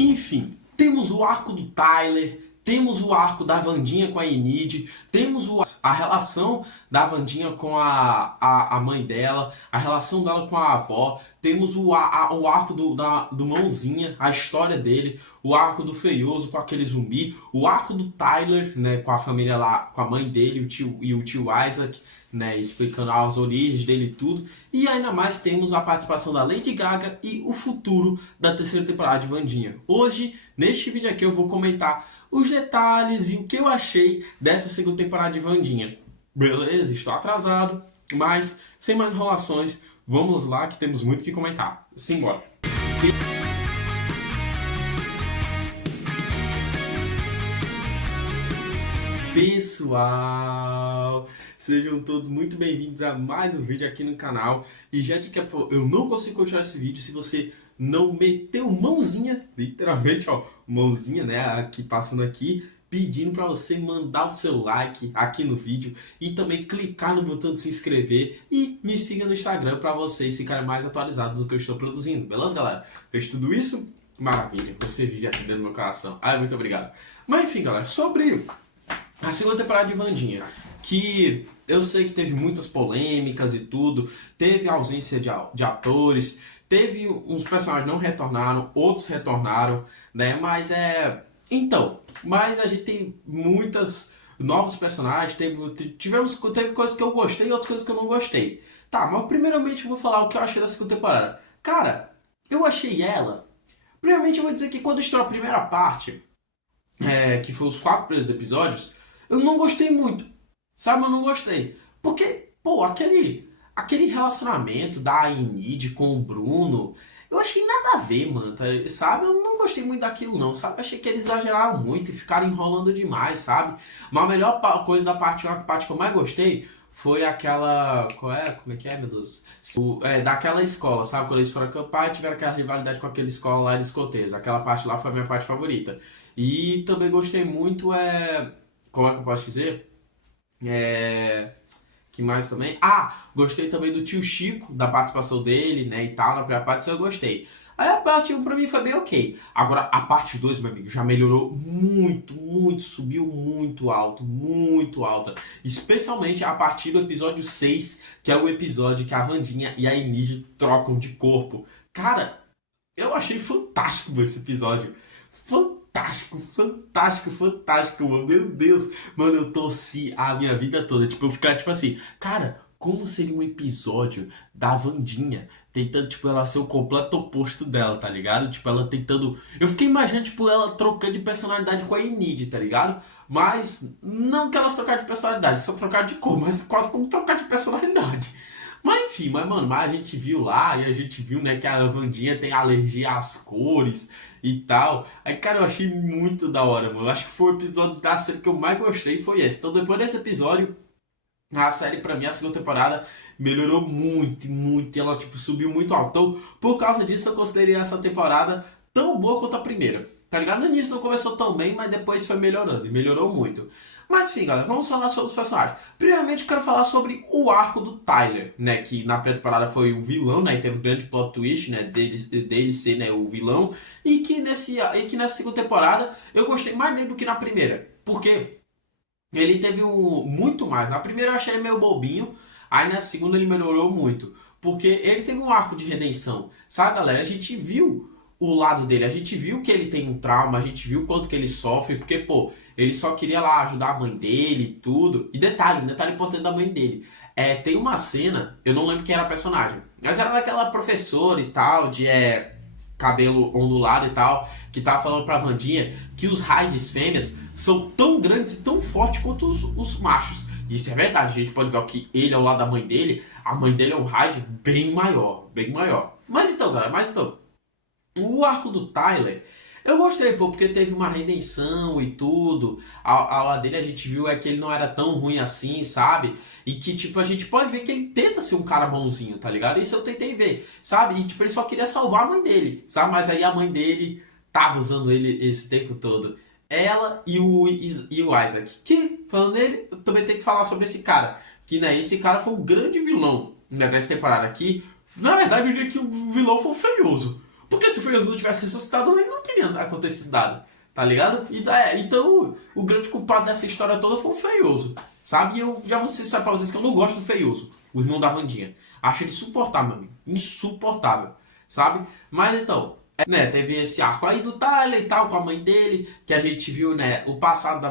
Enfim, temos o arco do Tyler, temos o arco da Wandinha com a Enid, temos a relação da Wandinha com a mãe dela, a relação dela com a avó, temos o arco do Mãozinha, a história dele, o arco do Feioso com aquele zumbi, o arco do Tyler, né, com a família lá, com a mãe dele o tio Isaac, né, explicando as origens dele e tudo. E ainda mais temos a participação da Lady Gaga e o futuro da terceira temporada de Wandinha. Hoje, neste vídeo aqui, eu vou comentar os detalhes e o que eu achei dessa segunda temporada de Wandinha. Beleza, estou atrasado, mas sem mais enrolações, vamos lá que temos muito o que comentar. Simbora! Pessoal, sejam todos muito bem-vindos a mais um vídeo aqui no canal. E já de que eu não consigo continuar esse vídeo se você não meteu mãozinha, literalmente, ó, mãozinha, né, aqui passando aqui, pedindo para você mandar o seu like aqui no vídeo e também clicar no botão de se inscrever e me siga no Instagram para vocês ficarem mais atualizados do que eu estou produzindo. Beleza, galera? Fez tudo isso? Maravilha, você vive aqui dentro do meu coração. Ai, muito obrigado. Mas enfim, galera, sobre a segunda temporada de Wandinha, que eu sei que teve muitas polêmicas e tudo, teve ausência de atores, teve uns personagens que não retornaram, outros retornaram, né? Mas a gente tem muitas novos personagens, teve coisas que eu gostei e outras coisas que eu não gostei. Tá, mas primeiramente eu vou falar o que eu achei da segunda temporada. Cara, eu achei ela. Primeiramente eu vou dizer que quando estourou a primeira parte, que foi os 4 primeiros episódios, eu não gostei muito. Sabe, eu não gostei. Porque, pô, aquele relacionamento da Enid com o Bruno, eu achei nada a ver, mano, sabe? Eu não gostei muito daquilo não, sabe? Eu achei que eles exageraram muito e ficaram enrolando demais, sabe? Mas a melhor coisa a parte que eu mais gostei foi aquela... Como é que é, meu Deus? Daquela escola, sabe? Quando eles foram acampar e tiveram aquela rivalidade com aquela escola lá de escoteiros. Aquela parte lá foi a minha parte favorita. E também gostei muito, como é que eu posso dizer? Que mais também? Gostei também do tio Chico, da participação dele, né, e tal, na primeira parte, isso eu gostei. Aí a parte 1 pra mim foi bem ok. Agora, a parte 2, meu amigo, já melhorou muito, muito, subiu muito alta. Especialmente a partir do episódio 6, que é o episódio que a Wandinha e a Enid trocam de corpo. Cara, eu achei fantástico esse episódio. Fantástico, mano. Meu Deus. Mano, eu torci a minha vida toda. Tipo, eu ficar tipo assim, cara, como seria um episódio da Wandinha tentando, tipo, ela ser o completo oposto dela, tá ligado? Tipo, ela tentando. Eu fiquei imaginando, tipo, ela trocando de personalidade com a Enid, tá ligado? Mas não que elas trocaram de personalidade, só trocaram de cor, mas quase como trocar de personalidade. Mas enfim, mas a gente viu lá e a gente viu, né, que a Wandinha tem alergia às cores e tal. Aí, cara, eu achei muito da hora, mano. Eu acho que foi o episódio da série que eu mais gostei, foi esse. Então, depois desse episódio, a série, pra mim, a segunda temporada melhorou muito, muito. E ela, tipo, subiu muito alto. Então, por causa disso, eu considerei essa temporada tão boa quanto a primeira. Tá ligado? No início não começou tão bem, mas depois foi melhorando. E melhorou muito. Mas, enfim, galera, vamos falar sobre os personagens. Primeiramente, eu quero falar sobre o arco do Tyler, né? Que na primeira temporada foi o vilão, né? E teve um grande plot twist, né? Dele ser, né, o vilão. E que nessa segunda temporada eu gostei mais dele do que na primeira. Por quê? Ele teve muito mais. Na primeira eu achei ele meio bobinho, aí na segunda ele melhorou muito. Porque ele teve um arco de redenção. Sabe, galera? A gente viu o lado dele, a gente viu que ele tem um trauma, a gente viu o quanto que ele sofre, porque, pô, ele só queria lá ajudar a mãe dele e tudo. E detalhe, um detalhe importante da mãe dele. Tem uma cena, eu não lembro quem era a personagem, mas era daquela professora e tal, cabelo ondulado e tal, que tava falando pra Wandinha que os raids fêmeas são tão grandes e tão fortes quanto os machos. Isso é verdade, a gente pode ver que ele ao lado da mãe dele, a mãe dele é um raid bem maior, bem maior. Mas então, galera, o arco do Tyler, eu gostei, pô, porque teve uma redenção e tudo. Ao lado dele a gente viu que ele não era tão ruim assim, sabe? E que, tipo, a gente pode ver que ele tenta ser um cara bonzinho, tá ligado? Isso eu tentei ver, sabe? E, tipo, ele só queria salvar a mãe dele, sabe? Mas aí a mãe dele tava usando ele esse tempo todo. Ela e o Isaac. Que, falando nele, eu também tenho que falar sobre esse cara. Que, né, esse cara foi um grande vilão, né, nessa temporada aqui. Na verdade, eu diria que o vilão foi o Feioso. Porque se o Feioso não tivesse ressuscitado, ele não teria acontecido nada, tá ligado? Então, o grande culpado dessa história toda foi o Feioso, sabe? E eu já vou ser pra vocês que eu não gosto do Feioso, o irmão da Wandinha. Acho ele insuportável, meu amigo. Insuportável, sabe? Mas então, né, teve esse arco aí do Tyler e tal, com a mãe dele, que a gente viu, né, o passado da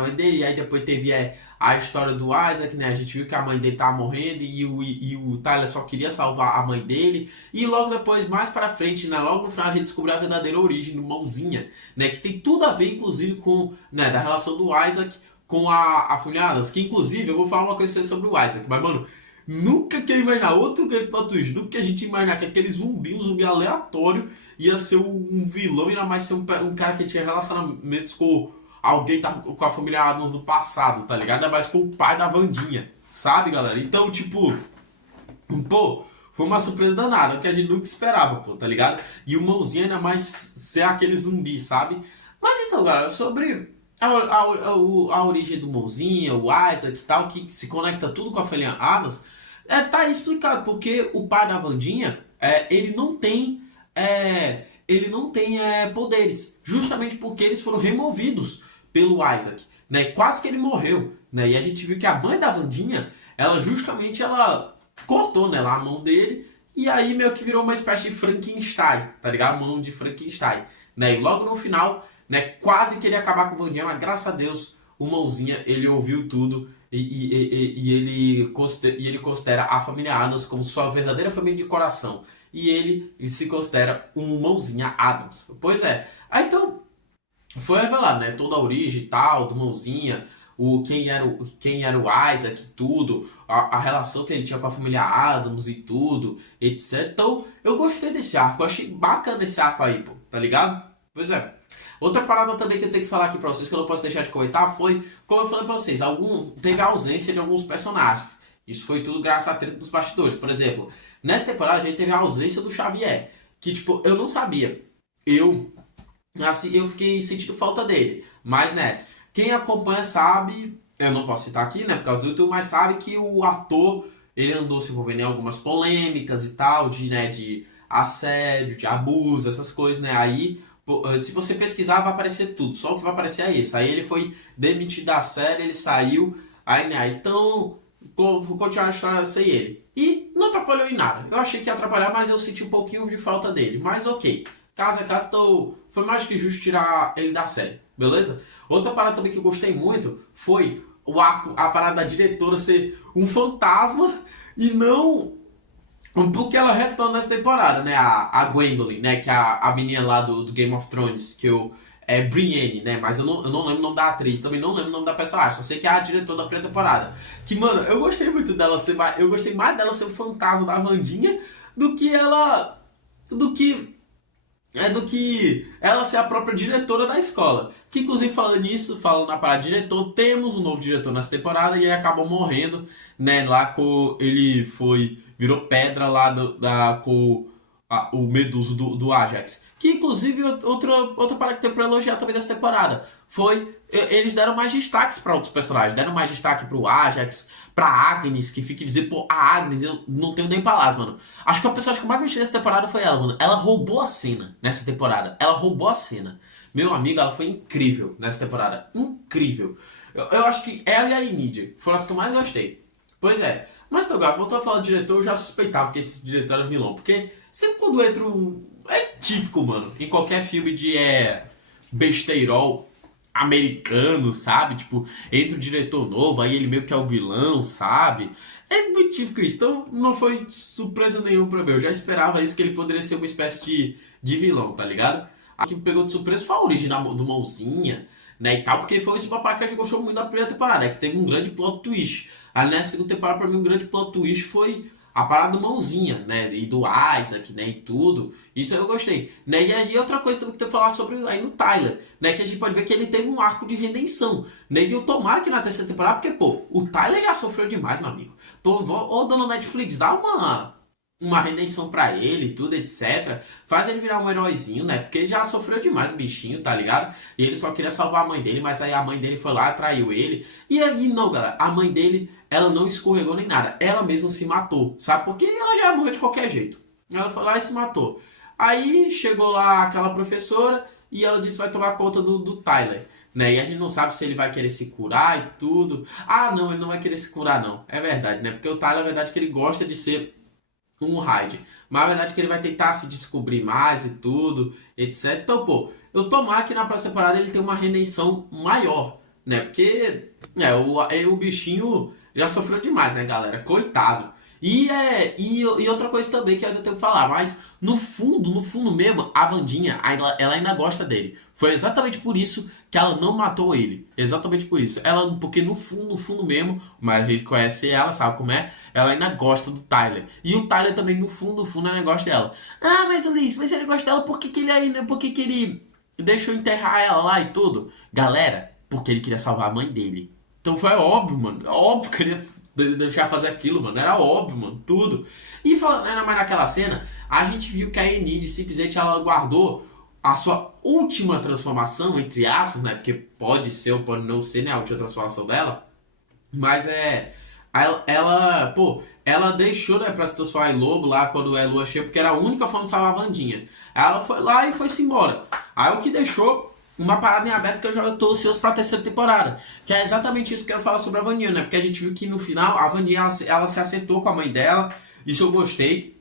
mãe dele, e aí depois teve a história do Isaac, né, a gente viu que a mãe dele tava morrendo e o Tyler só queria salvar a mãe dele, e logo depois, mais pra frente, né, logo no final a gente descobriu a verdadeira origem do Mãozinha, né, que tem tudo a ver, inclusive, com, né, da relação do Isaac com a família Adams, que inclusive, eu vou falar uma coisa sobre o Isaac, mas, mano, nunca que eu ia imaginar outro grande plot twist, nunca que a gente ia imaginar que aquele zumbi, um zumbi aleatório, ia ser um vilão e ainda mais ser um cara que tinha relacionamentos com alguém com a família Adams do passado, tá ligado? Ainda mais com o pai da Wandinha, sabe, galera? Então, tipo, pô, foi uma surpresa danada, que a gente nunca esperava, pô, tá ligado? E o Mãozinha ainda mais ser aquele zumbi, sabe? Mas então, galera, sobre a origem do Mãozinha, o Isaac e tal, que se conecta tudo com a família Adams, tá aí explicado, porque o pai da Wandinha, ele não tem poderes, justamente porque eles foram removidos pelo Isaac, né? Quase que ele morreu, né? E a gente viu que a mãe da Wandinha, ela cortou, né, lá a mão dele e aí meio que virou uma espécie de Frankenstein, tá ligado? A mão de Frankenstein, né? E logo no final, né, quase que ele ia acabar com o Wandinha, mas graças a Deus o Mãozinha, ele ouviu tudo e ele considera a família Adams como sua verdadeira família de coração. E ele se considera um Mãozinha Adams. Pois é. Aí então, foi revelado, né? Toda a origem e tal, do Mãozinha, quem era o Isaac, tudo, a relação que ele tinha com a família Adams e tudo, etc. Então, eu gostei desse arco, eu achei bacana esse arco aí, pô, tá ligado? Pois é. Outra parada também que eu tenho que falar aqui pra vocês, que eu não posso deixar de comentar, foi, como eu falei pra vocês, teve a ausência de alguns personagens. Isso foi tudo graças à treta dos bastidores. Por exemplo, nessa temporada a gente teve a ausência do Xavier, que tipo, eu não sabia. Eu, assim, eu fiquei sentindo falta dele. Mas, né, quem acompanha sabe, eu não posso citar aqui, né, por causa do YouTube, mas sabe que o ator, ele andou se envolvendo em algumas polêmicas e tal, de assédio, de abuso, essas coisas, né, aí se você pesquisar, vai aparecer tudo. Só o que vai aparecer é isso. Aí ele foi demitido da série, ele saiu. Aí, né? Então, vou continuar a história sem ele. E não atrapalhou em nada. Eu achei que ia atrapalhar, mas eu senti um pouquinho de falta dele. Mas ok. Caso a caso, então, foi mais que justo tirar ele da série. Beleza? Outra parada também que eu gostei muito foi a parada da diretora ser um fantasma e não porque ela retorna nessa temporada, né? A Gwendolyn, né? Que é a menina lá do Game of Thrones, que é Brienne, né? Mas eu não lembro o nome da atriz, também não lembro o nome da personagem, só sei que é a diretora da primeira temporada. Que, mano, eu gostei muito dela ser mais. Eu gostei mais dela ser o fantasma da Wandinha do que ela. Do que. Do que ela ser a própria diretora da escola. Que inclusive falando nisso, falando na parada de diretor, temos um novo diretor nessa temporada e ele acabou morrendo, né? Lá com ele virou pedra lá com o Meduso do Ajax. Que inclusive outra parada que tem pra elogiar também dessa temporada foi eles deram mais destaques pra outros personagens, deram mais destaque pro Ajax, pra Agnes, que fica dizer, pô, a Agnes, eu não tenho nem palavras, mano. Acho que a personagem que eu mais gostei dessa temporada foi ela, mano. Ela roubou a cena nessa temporada. Ela roubou a cena. Meu amigo, ela foi incrível nessa temporada. Incrível. Eu acho que ela e a Enidia foram as que eu mais gostei. Pois é. Mas, então, agora, voltou a falar de diretor, eu já suspeitava que esse diretor era vilão. Porque sempre quando entra um... É típico, mano. Em qualquer filme de besteirol americano, sabe? Tipo, entra um diretor novo, aí ele meio que é o vilão, sabe? É muito típico isso. Então, não foi surpresa nenhuma pra mim. Eu já esperava isso, que ele poderia ser uma espécie de vilão, tá ligado? A que me pegou de surpresa foi a origem do Mãozinha, né, e tal, porque foi esse papai que a gente gostou muito da primeira temporada, que teve um grande plot twist. Aí nessa segunda temporada, pra mim, um grande plot twist foi a parada do Mãozinha, né, e do Isaac, né, e tudo. Isso eu gostei, né, e aí outra coisa também que eu tenho que falar sobre aí no Tyler, né, que a gente pode ver que ele teve um arco de redenção, né, e eu tomara que na terceira temporada, porque, pô, o Tyler já sofreu demais, meu amigo. Pô, ô, dona Netflix, dá uma redenção pra ele e tudo, etc. Faz ele virar um heróizinho, né? Porque ele já sofreu demais, o bichinho, tá ligado? E ele só queria salvar a mãe dele, mas aí a mãe dele foi lá, traiu ele. E aí, não, galera, a mãe dele, ela não escorregou nem nada. Ela mesma se matou, sabe? Porque ela já morreu de qualquer jeito. Ela foi lá e se matou. Aí chegou lá aquela professora e ela disse que vai tomar conta do Tyler. Né? E a gente não sabe se ele vai querer se curar e tudo. Ah, não, ele não vai querer se curar, não. É verdade, né? Porque o Tyler, a verdade é que ele gosta de ser um Hyde. Mas a verdade é que ele vai tentar se descobrir mais e tudo, etc. Então, pô, eu tomara que na próxima temporada ele tenha uma redenção maior, né? Porque o bichinho já sofreu demais, né, galera? Coitado. E outra coisa também que eu ainda tenho que falar, mas no fundo mesmo, a Wandinha, ela ainda gosta dele. Foi exatamente por isso que ela não matou ele. Exatamente por isso. Ela, porque no fundo mesmo, mas a gente conhece ela, sabe como é? Ela ainda gosta do Tyler. E o Tyler também, no fundo, ainda gosta dela. Ah, mas Ulisses, mas ele gosta dela, por que, que ele ainda. Por que, que ele deixou enterrar ela lá e tudo? Galera, porque ele queria salvar a mãe dele. Então foi óbvio, mano. Óbvio que ele ia deixar fazer aquilo, mano. Era óbvio, mano. Tudo. E falando, ainda mais naquela cena, a gente viu que a Enid simplesmente ela guardou a sua última transformação, entre aspas, né? Porque pode ser ou pode não ser, né? A última transformação dela. Mas pô, ela deixou, né, pra se transformar em lobo lá quando é lua cheia, porque era a única forma de salvar a Wandinha. Aí ela foi lá e foi-se embora. Aí o que deixou uma parada em aberto que eu já tô ansioso pra terceira temporada. Que é exatamente isso que eu quero falar sobre a Wandinha, né? Porque a gente viu que no final a Wandinha ela se acertou com a mãe dela. Isso eu gostei.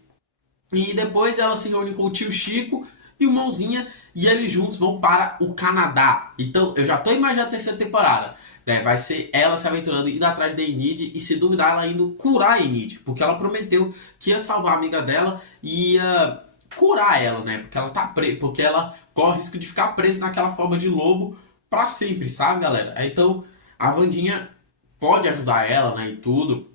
E depois ela se reúne com o tio Chico e o Mãozinha e eles juntos vão para o Canadá. Então eu já tô imaginando a terceira temporada. Né? Vai ser ela se aventurando, indo atrás da Enid e se duvidar ela indo curar a Enid. Porque ela prometeu que ia salvar a amiga dela e ia curar ela, né? Porque ela tá porque ela corre o risco de ficar presa naquela forma de lobo pra sempre, sabe, galera? Então a Wandinha pode ajudar ela, né, e tudo.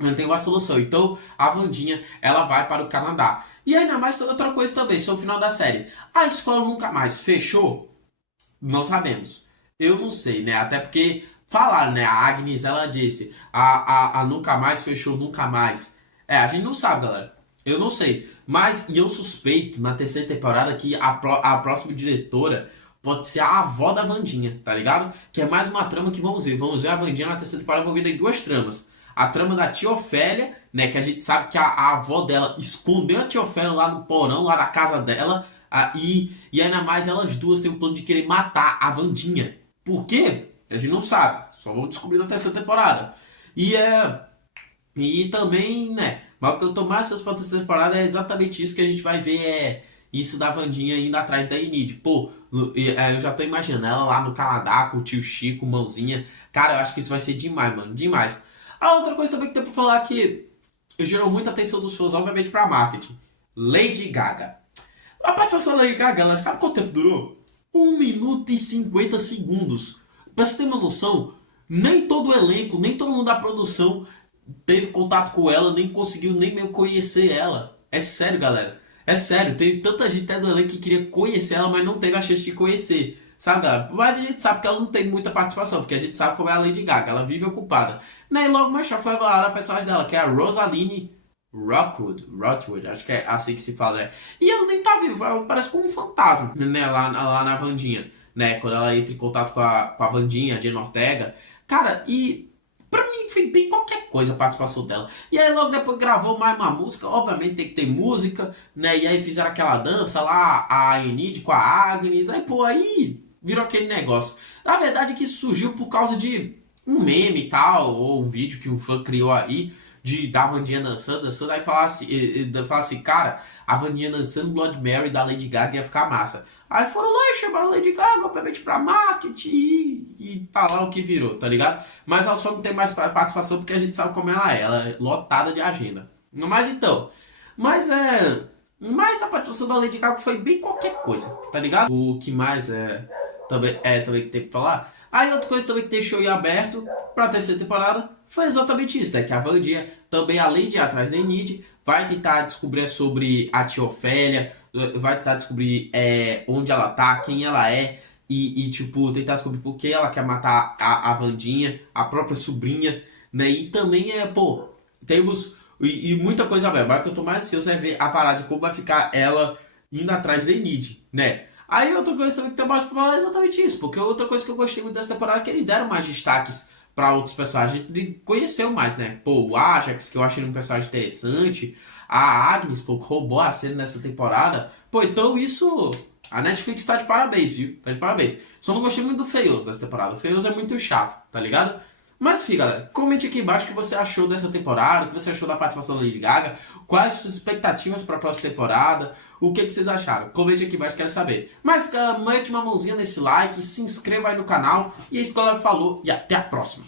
Não tem uma solução. Então a Wandinha ela vai para o Canadá. E ainda mais outra coisa também sobre o final da série. A escola nunca mais fechou? Não sabemos. Eu não sei, né? Até porque falaram, né? A Agnes ela disse: a nunca mais fechou nunca mais. É, a gente não sabe, galera. Eu não sei. Mas, e eu suspeito na terceira temporada que a próxima diretora pode ser a avó da Wandinha, tá ligado? Que é mais uma trama que vamos ver. Vamos ver a Wandinha na terceira temporada envolvida em duas tramas. A trama da tia Ofélia, né? Que a gente sabe que a avó dela escondeu a tia Ofélia lá no porão, lá da casa dela. E ainda mais elas duas têm o plano de querer matar a Wandinha. Por quê? A gente não sabe. Só vamos descobrir na terceira temporada. E é. E também, né? Mas o que eu tô mais ansioso pra terceira temporada é exatamente isso que a gente vai ver. É isso da Wandinha indo atrás da Enid. Pô, eu já tô imaginando ela lá no Canadá com o tio Chico, mãozinha. Cara, eu acho que isso vai ser demais, mano. Demais. A outra coisa também que tem pra falar que gerou muita atenção dos fãs, obviamente, pra marketing. Lady Gaga. A participação da Lady Gaga, ela sabe quanto tempo durou? 1 minuto e 50 segundos. Pra você ter uma noção, nem todo o elenco, nem todo mundo da produção teve contato com ela, nem conseguiu nem mesmo conhecer ela. É sério, galera. É sério, teve tanta gente até do elenco que queria conhecer ela, mas não teve a chance de conhecer. Sabe, galera? Mas a gente sabe que ela não tem muita participação, porque a gente sabe como é a Lady Gaga, ela vive ocupada. Né? E logo mais tarde foi revelada a personagem dela, que é a Rosaline Rockwood, acho que é assim que se fala, né? E ela nem tá viva, ela parece como um fantasma, né? Lá na Wandinha, né? Quando ela entra em contato com a Wandinha, a Jenna Ortega. Cara, e pra mim foi bem qualquer coisa a participação dela. E aí logo depois gravou mais uma música, obviamente tem que ter música, né? E aí fizeram aquela dança lá, a Enid com a Agnes, aí pô, aí virou aquele negócio. Na verdade que surgiu por causa de um meme e tal, ou um vídeo que um fã criou aí, da Wandinha dançando, aí fala assim, cara, a Wandinha dançando Blood Mary da Lady Gaga ia ficar massa. Aí foram lá e chamaram a Lady Gaga, obviamente, pra marketing e tá lá o que virou, tá ligado? Mas ela só não tem mais participação porque a gente sabe como ela é lotada de agenda. Mas então, mas é. Mas a participação da Lady Gaga foi bem qualquer coisa, tá ligado? O que mais também que tem que falar. Aí outra coisa também que deixou em aberto pra terceira temporada foi exatamente isso, né? Que a Wandinha também, além de ir atrás da Enid, vai tentar descobrir sobre a tia Ofélia, vai tentar descobrir onde ela tá, quem ela é, tipo, tentar descobrir por que ela quer matar a Wandinha, a própria sobrinha, né? E também pô, temos. E muita coisa mesmo. Agora que eu tô mais ansioso é ver a parada de como vai ficar ela indo atrás da Enid, né? Aí outra coisa também que tem mais pra falar é exatamente isso, porque outra coisa que eu gostei muito dessa temporada é que eles deram mais destaques pra outros personagens. A gente conheceu mais, né? Pô, o Ajax, que eu achei um personagem interessante. A Agnes, pô, que roubou a cena nessa temporada. Pô, então isso. A Netflix tá de parabéns, viu? Tá de parabéns. Só não gostei muito do Feioso nessa temporada. O Feioso é muito chato, tá ligado? Mas enfim, galera, comente aqui embaixo o que você achou dessa temporada, o que você achou da participação da Lady Gaga, quais suas expectativas para a próxima temporada, o que vocês acharam. Comente aqui embaixo, quero saber. Mas, galera, mete uma mãozinha nesse like, se inscreva aí no canal, e a Escola falou, e até a próxima.